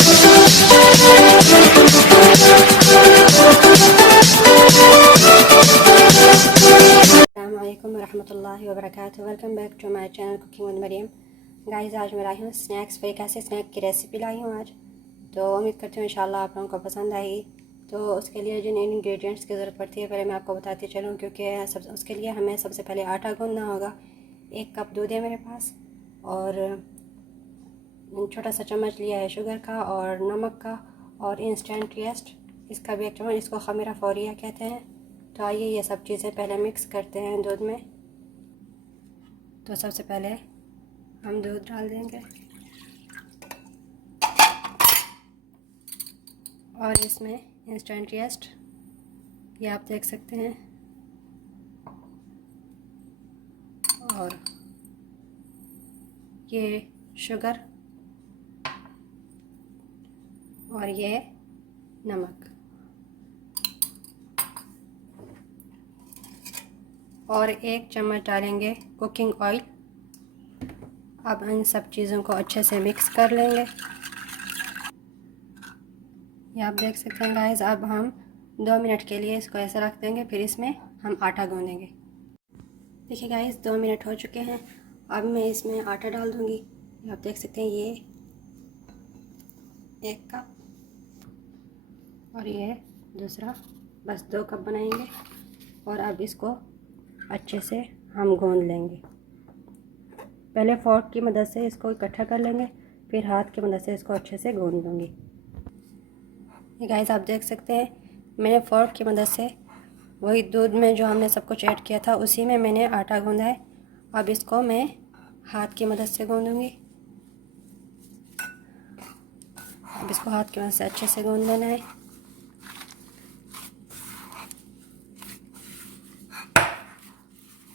अस्सलामुअलैकुम वरहमतुल्लाहि वबरकातुहू। Welcome back to my channel cooking with Maryam. Guys, आज मैं लाई हूँ स्नैक्स पे एक ऐसे स्नैक की रेसिपी लाई हूँ आज। तो उम्मीद करती हूँ इंशाल्लाह आप लोगों को पसंद आएगी। तो उसके लिए जिन इंग्रेडिएंट्स की ज़रूरत पड़ती है पहले मैं आपको बताती चलूँ, क्योंकि उसके लिए हमें सबसे पहले आटा गूंदना होगा। 1 कप दूध है मेरे पास और छोटा सा चम्मच लिया है शुगर का और नमक का और इंस्टेंट ईस्ट इसका भी 1 चम्मच। इसको खमीरा फौरिया कहते हैं। तो आइए ये सब चीज़ें पहले मिक्स करते हैं दूध में। तो सबसे पहले हम दूध डाल देंगे और इसमें इंस्टेंट ईस्ट ये आप देख सकते हैं और ये शुगर और ये नमक और 1 चम्मच डालेंगे कुकिंग ऑयल। अब इन सब चीज़ों को अच्छे से मिक्स कर लेंगे। ये आप देख सकते हैं गाइस। अब हम 2 मिनट के लिए इसको ऐसे रख देंगे, फिर इसमें हम आटा गूंदेंगे। देखिए गाइस, 2 मिनट हो चुके हैं। अब मैं इसमें आटा डाल दूंगी। ये आप देख सकते हैं, ये 1 कप और ये दूसरा, बस 2 कप बनाएंगे। और अब इसको अच्छे से हम गूंद लेंगे। पहले फोर्क की मदद से इसको इकट्ठा कर लेंगे, फिर हाथ की मदद से इसको अच्छे से गूंद दूंगी। ये गाइस आप देख सकते हैं, मैंने फोर्क की मदद से वही दूध में जो हमने सब कुछ ऐड किया था उसी में मैंने आटा गूंदा है। अब इसको मैं हाथ की मदद से गूंदूंगी। अब इसको हाथ की मदद से अच्छे से गूंद लेना है।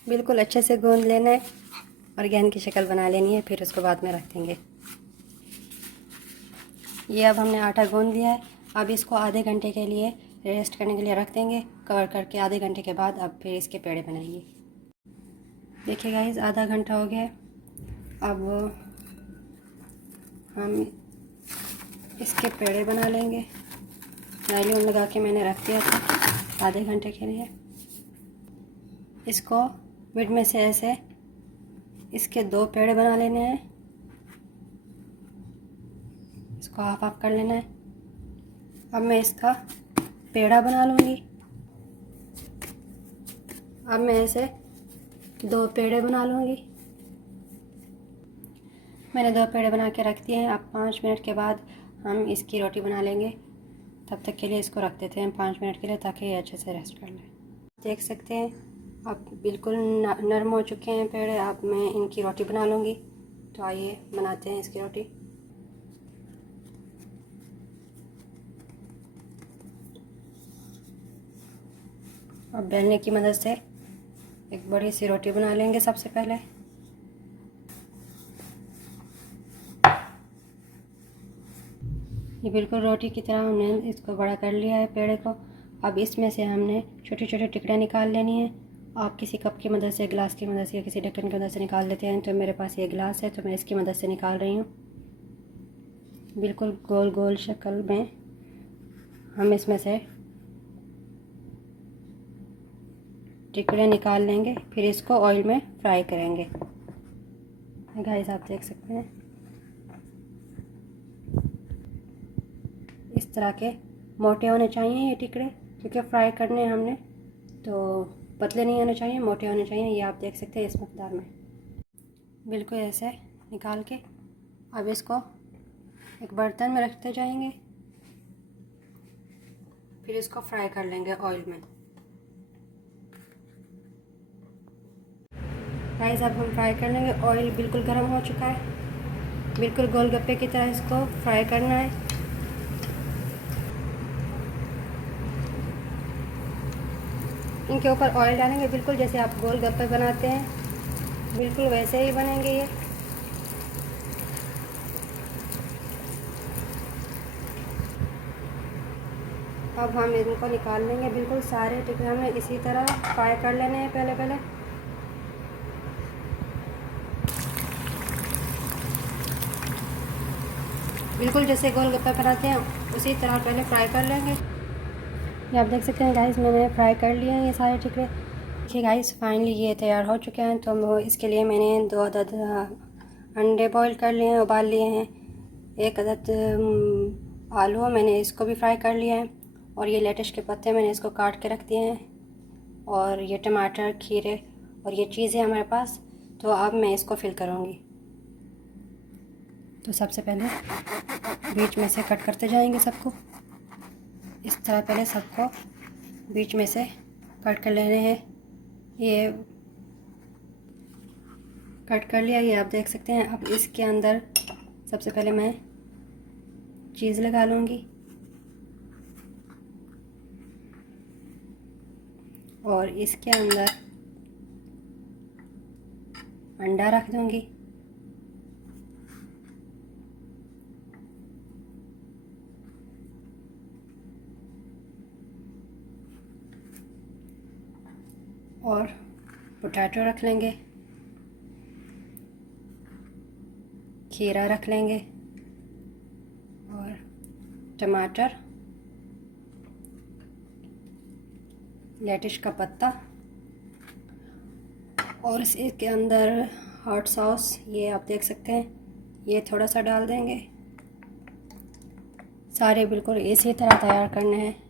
बिल्कुल अच्छे से गूंद लेना है और गेंद की शक्ल बना लेनी है, फिर उसको बाद में रख देंगे। ये अब हमने आटा गूंद लिया है। अब इसको आधे घंटे के लिए रेस्ट करने के लिए रख देंगे। कवर करके आधे घंटे के बाद अब फिर इसके पेड़े बनाएंगे। देखिए गाइस, आधा घंटा हो गया। अब हम इसके पेड़े बना लेंगे। नायलॉन लगा के मैंने रख दिया था आधे घंटे के लिए। इसको मिड में से ऐसे इसके 2 पेड़े बना लेने हैं। इसको हाफ हाफ कर लेना है। अब मैं इसका पेड़ा बना लूँगी। अब मैं ऐसे 2 पेड़े बना लूँगी। मैंने 2 पेड़े बना के रख दिए हैं। अब 5 मिनट के बाद हम इसकी रोटी बना लेंगे। तब तक के लिए इसको रख देते हैं 5 मिनट के लिए, ताकि ये अच्छे से रेस्ट कर ले। देख सकते हैं अब बिल्कुल नरम हो चुके हैं पेड़े। अब मैं इनकी रोटी बना लूँगी। तो आइए बनाते हैं इसकी रोटी। अब बेलने की मदद से एक बड़ी सी रोटी बना लेंगे सबसे पहले। ये बिल्कुल रोटी की तरह हमने इसको बड़ा कर लिया है पेड़े को। अब इसमें से हमने छोटे छोटे टुकड़े निकाल लेनी है। आप किसी कप की मदद से, गिलास की मदद से या किसी ढक्कन की मदद से निकाल लेते हैं। तो मेरे पास ये गिलास है तो मैं इसकी मदद से निकाल रही हूँ। बिल्कुल गोल गोल शक्ल में हम इसमें से टुकड़े निकाल लेंगे, फिर इसको ऑयल में फ्राई करेंगे। गाइस आप देख सकते हैं, इस तरह के मोटे होने चाहिए ये टुकड़े, क्योंकि फ्राई करने हमने। तो पतले नहीं होने चाहिए, मोटे होने चाहिए। ये आप देख सकते हैं इस मकदार में। बिल्कुल ऐसे निकाल के अब इसको एक बर्तन में रखते जाएंगे, फिर इसको फ्राई कर लेंगे ऑयल में। गाइस अब हम फ्राई कर लेंगे। ऑयल बिल्कुल गर्म हो चुका है। बिल्कुल गोलगप्पे की तरह इसको फ्राई करना है। इनके ऊपर ऑयल डालेंगे, बिल्कुल जैसे आप गोलगप्पे बनाते हैं, बिल्कुल वैसे ही बनेंगे ये। अब हम इनको निकाल लेंगे। बिल्कुल सारे टुकड़े हमें इसी तरह फ्राई कर लेने हैं पहले। बिल्कुल जैसे गोलगप्पे बनाते हैं उसी तरह पहले फ्राई कर लेंगे। ये आप देख सकते हैं गाइस, मैंने फ्राई कर लिए हैं ये सारे टिकड़े। देखिए गाइस, फाइनली ये तैयार हो चुके हैं। तो इसके लिए मैंने 2 अदद अंडे बॉईल कर लिए हैं, उबाल लिए हैं। 1 अदद आलू मैंने इसको भी फ्राई कर लिया है। और ये लेटस के पत्ते मैंने इसको काट के रख दिए हैं। और ये टमाटर, खीरे और ये चीज़ें हमारे पास। तो अब मैं इसको फिल करूँगी। तो सबसे पहले बीच में से कट करते जाएंगे सबको। इस तरह पहले सबको बीच में से कट कर लेने हैं। ये कट कर लिया, ये आप देख सकते हैं। अब इसके अंदर सबसे पहले मैं चीज़ लगा लूँगी और इसके अंदर अंडा रख दूँगी और पोटैटो रख लेंगे, खीरा रख लेंगे और टमाटर, लेटिश का पत्ता और इसके अंदर हॉट सॉस, ये आप देख सकते हैं, ये थोड़ा सा डाल देंगे। सारे बिल्कुल इसी तरह तैयार करने हैं।